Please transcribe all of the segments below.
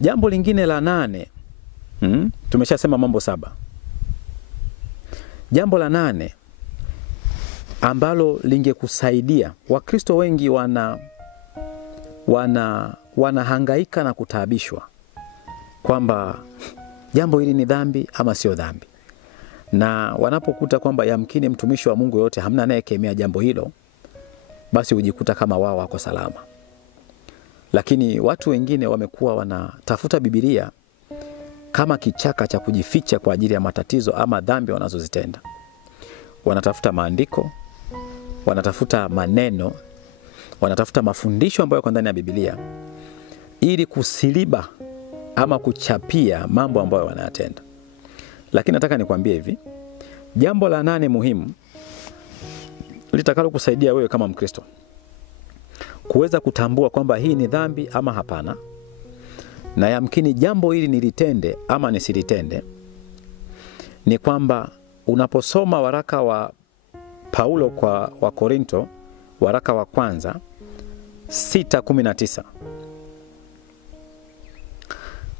Jambo lingine la 8. Tumeshasema mambo 7. Jambo la 8 ambalo lingekusaidia. Wakristo wengi wanahangaika na kutaabishwa kwamba jambo hili ni dhambi ama sio dhambi. Na wanapokuta kwamba yamkini mtumishi wa Mungu yote hamna anayekemea jambo hilo, basi hujikuta kama wao wako salama. Lakini watu wengine wamekuwa wanatafuta Biblia kama kichaka cha kujificha kwa ajili ya matatizo ama dhambi wanazozitenda. Wanatafuta maandiko, wanatafuta maneno, wanatafuta mafundisho ambayo yako ndani ya Biblia ili kusiliba ama kuchapia mambo ambayo wanayatenda. Lakini nataka nikwambie hivi, jambo la 8 muhimu litakalo kusaidia wewe kama Mkristo kuweza kutambua kwamba hii ni dhambi ama hapana, na yamkini jambo hili nilitende ama nisilitende, ni kwamba unaposoma waraka wa Paulo kwa Wakorinto, waraka wa kwanza 6:19,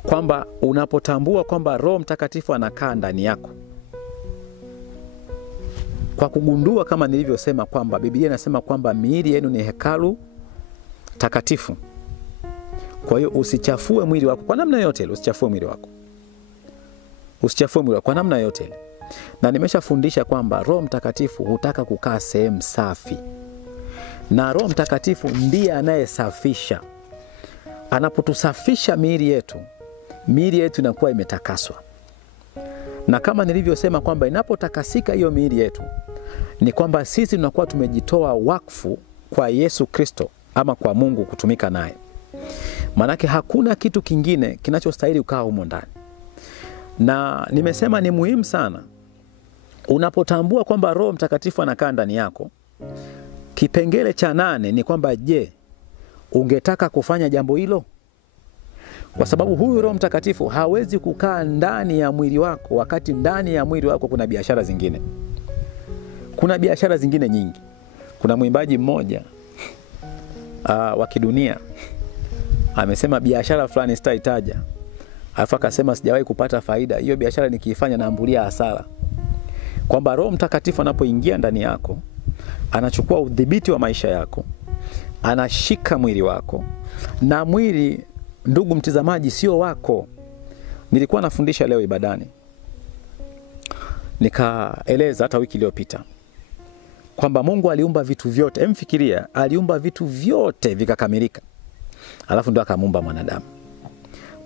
kwamba unapotambua kwamba Roho Mtakatifu anakaa ndani yako, kwa kugundua kama nilivyosema kwamba Biblia inasema kwamba miili yenu ni hekalu takatifu. Kwa hiyo usichafue mwili wako kwa namna yote ile, usichafue mwili wako. Usichafue mwili wako kwa namna yote ile. Na nimeshafundisha kwamba Roho Mtakatifu hutaka kukaa sehemu safi. Na Roho Mtakatifu ndiye anayesafisha. Anapotusafisha miili yetu inakuwa imetakaswa. Na kama nilivyosema kwamba inapotakasika hiyo miili yetu, ni kwamba sisi tunakuwa tumejitoa wakfu kwa Yesu Kristo ama kwa Mungu kutumika naye. Manake hakuna kitu kingine kinachostahili kukaa humo ndani. Na nimesema ni muhimu sana unapotambua kwamba Roho Mtakatifu anakaa ndani yako. Kipengele cha 8 ni kwamba je, ungetaka kufanya jambo hilo? Kwa sababu huyu Roho Mtakatifu hawezi kukaa ndani ya mwili wako wakati ndani ya mwili wako kuna biashara zingine. Kuna biashara zingine nyingi. Kuna mwimbaji mmoja wa kidunia amesema biashara fulani sitaitaja, alafu akasema sijawahi kupata faida, hiyo biashara nikiifanya naambulia hasara. Kwamba Roho Mtakatifu anapoingia ndani yako, anachukua udhibiti wa maisha yako, anashika mwili wako, na mwili, ndugu mtazamaji, sio wako. Nilikuwa nafundisha leo ibadani, nikaeleza hata wiki iliyopita kwamba Mungu aliumba vitu vyote. Emfikiria, aliumba vitu vyote vikakamilika, alafu ndo akamuumba mwanadamu.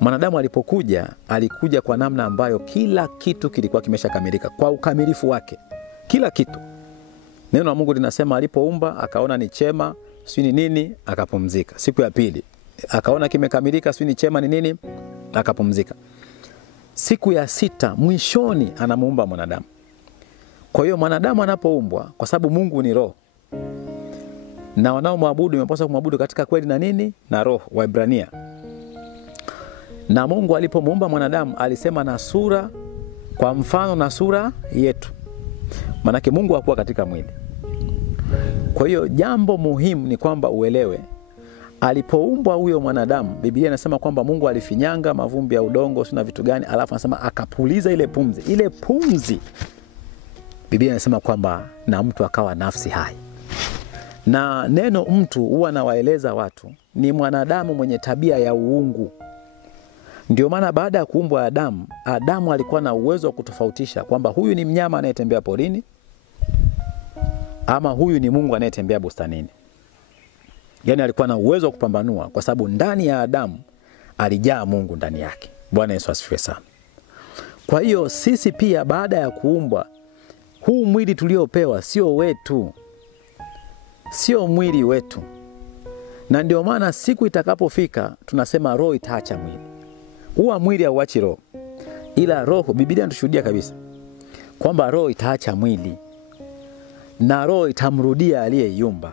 Mwanadamu alipokuja, alikuja kwa namna ambayo kila kitu kilikuwa kimeshakamilika kwa ukamilifu wake. Kila kitu. Neno la Mungu linasema alipoumba akaona ni chema, si ni nini, akapumzika. Siku ya pili akaona kimekamilika, si ni chema ni nini, akapumzika. Siku ya 6 mwishoni anamuumba mwanadamu. Kwa hiyo mwanadamu anapoumbwa, kwa sababu Mungu ni roho, na wanaomwabudu wamepaswa kumwabudu katika kweli na nini, na roho, Waebrania. Na Mungu alipomuumba mwanadamu alisema na sura, kwa mfano na sura yetu. Manake Mungu hakuwa katika mwili. Kwa hiyo jambo muhimu ni kwamba uelewe, alipoumbwa huyo mwanadamu, Biblia inasema kwamba Mungu alifinyanga mavumbi ya udongo na vitu gani, alafu anasema akapuliza ile pumzi. Ile pumzi, Biblia inasema kwamba na mtu akawa nafsi hai. Na neno mtu huwa nawaeleza watu ni mwanadamu mwenye tabia ya uungu. Ndio maana baada ya kuumbwa Adamu alikuwa na uwezo wa kutofautisha kwamba huyu ni mnyama anayetembea porini ama huyu ni Mungu anayetembea bustanini. Yaani alikuwa na uwezo wa kupambanua, kwa sababu ndani ya Adamu alijaa Mungu ndani yake. Bwana Yesu asifiwe sana. Kwa hiyo sisi pia baada ya kuumbwa, huu mwili tuliopewa sio wetu. Sio mwili wetu. Na ndio maana siku itakapofika tunasema roho itaacha mwili. Huwa mwili hauachi roho, ila roho, Biblia inatushuhudia kabisa kwamba roho itaacha mwili, na roho itamrudia aliyeiumba,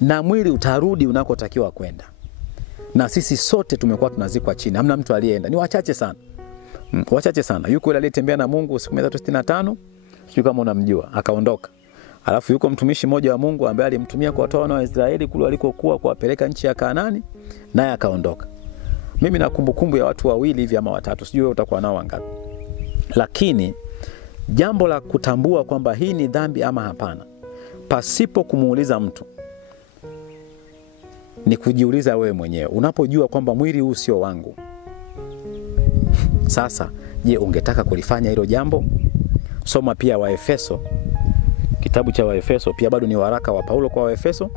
na mwili utarudi unakotakiwa kwenda. Na sisi sote tumekuwa tunazikwa chini. Hamna mtu aliyeenda. Ni wachache sana. Wachache sana. Yuko yule aliyetembea na Mungu siku 365, sio kama unamjua, akaondoka. Alafu yuko mtumishi mmoja wa Mungu ambaye alimtumia kuwatoa wana wa Israeli kule walikokuwa kuwapeleka nchi ya Kanaani, naye akaondoka. Mimi na kumbukumbu ya watu wawili hivi ama watatu, sijui wewe utakuwa nao wangapi. Lakini jambo la kutambua kwamba hii ni dhambi ama hapana, pasipo kumuuliza mtu, ni kujiuliza wewe mwenyewe. Unapojua kwamba mwili huu sio wangu, sasa je, ungetaka kulifanya hilo jambo? Soma pia Waefeso, kitabu cha Waefeso, pia bado ni waraka wa Paulo kwa Waefeso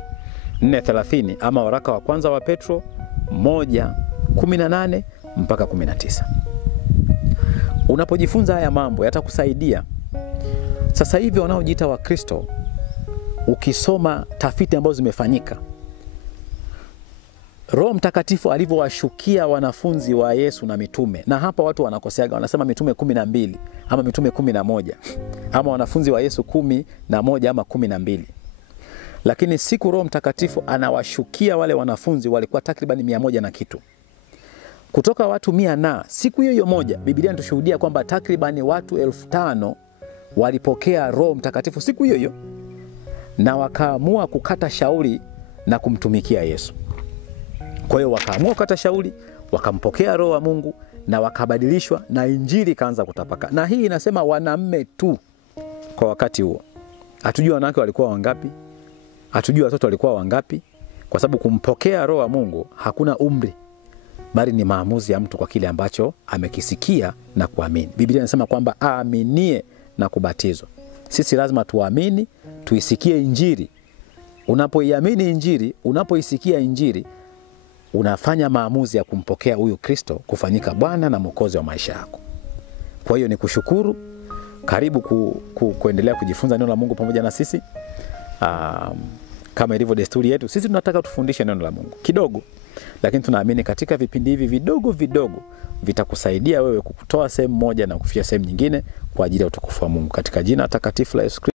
4:30, ama waraka wa kwanza wa Petro 1:18 mpaka 19. Unapojifunza haya mambo yatakusaidia. Sasa hivi wanaojiita wa Kristo, ukisoma tafiti ambazo zimefanyika, Roho Mtakatifu alivyowashukia wanafunzi wa Yesu na mitume, na hapa watu wanakoseaga, wanasema mitume 12 ama mitume 11 ama wanafunzi wa Yesu 11 ama 12. Lakini siku Roho Mtakatifu anawashukia wale wanafunzi walikuwa takriban 100 na kitu. Kutoka watu 100 na siku hiyo moja, Biblia inatushuhudia kwamba takriban watu 5,000 walipokea Roho Mtakatifu siku hiyo, na wakaamua kukata shauri na kumtumikia Yesu. Kwa hiyo wakaamua kukata shauri, wakampokea Roho wa Mungu na wakabadilishwa, na injili ikaanza kutapaka. Na hii inasema wanaume tu kwa wakati huo. Hatujui wanawake walikuwa wangapi, hatujui watoto walikuwa wangapi, kwa sababu kumpokea Roho wa Mungu hakuna umri, bali ni maamuzi ya mtu kwa kile ambacho amekisikia na kuamini. Biblia inasema kwamba aaminie na kubatizwa. Sisi lazima tuamini, tuisikie injili. Unapoiamini injili, unapoisikia injili, unafanya maamuzi ya kumpokea huyu Kristo kufanyika Bwana na Mwokozi wa maisha yako. Kwa hiyo ni kushukuru. Karibu kuendelea kujifunza neno la Mungu pamoja na sisi. Kama ilivyo desturi yetu, sisi tunataka tufundishe neno la Mungu kidogo, lakini tunaamini katika vipindi hivi vidogo vidogo vitakusaidia wewe kukutoa sehemu moja na kufikia sehemu nyingine kwa ajili ya utukufu wa Mungu. Katika jina takatifu la Yesu Kristo.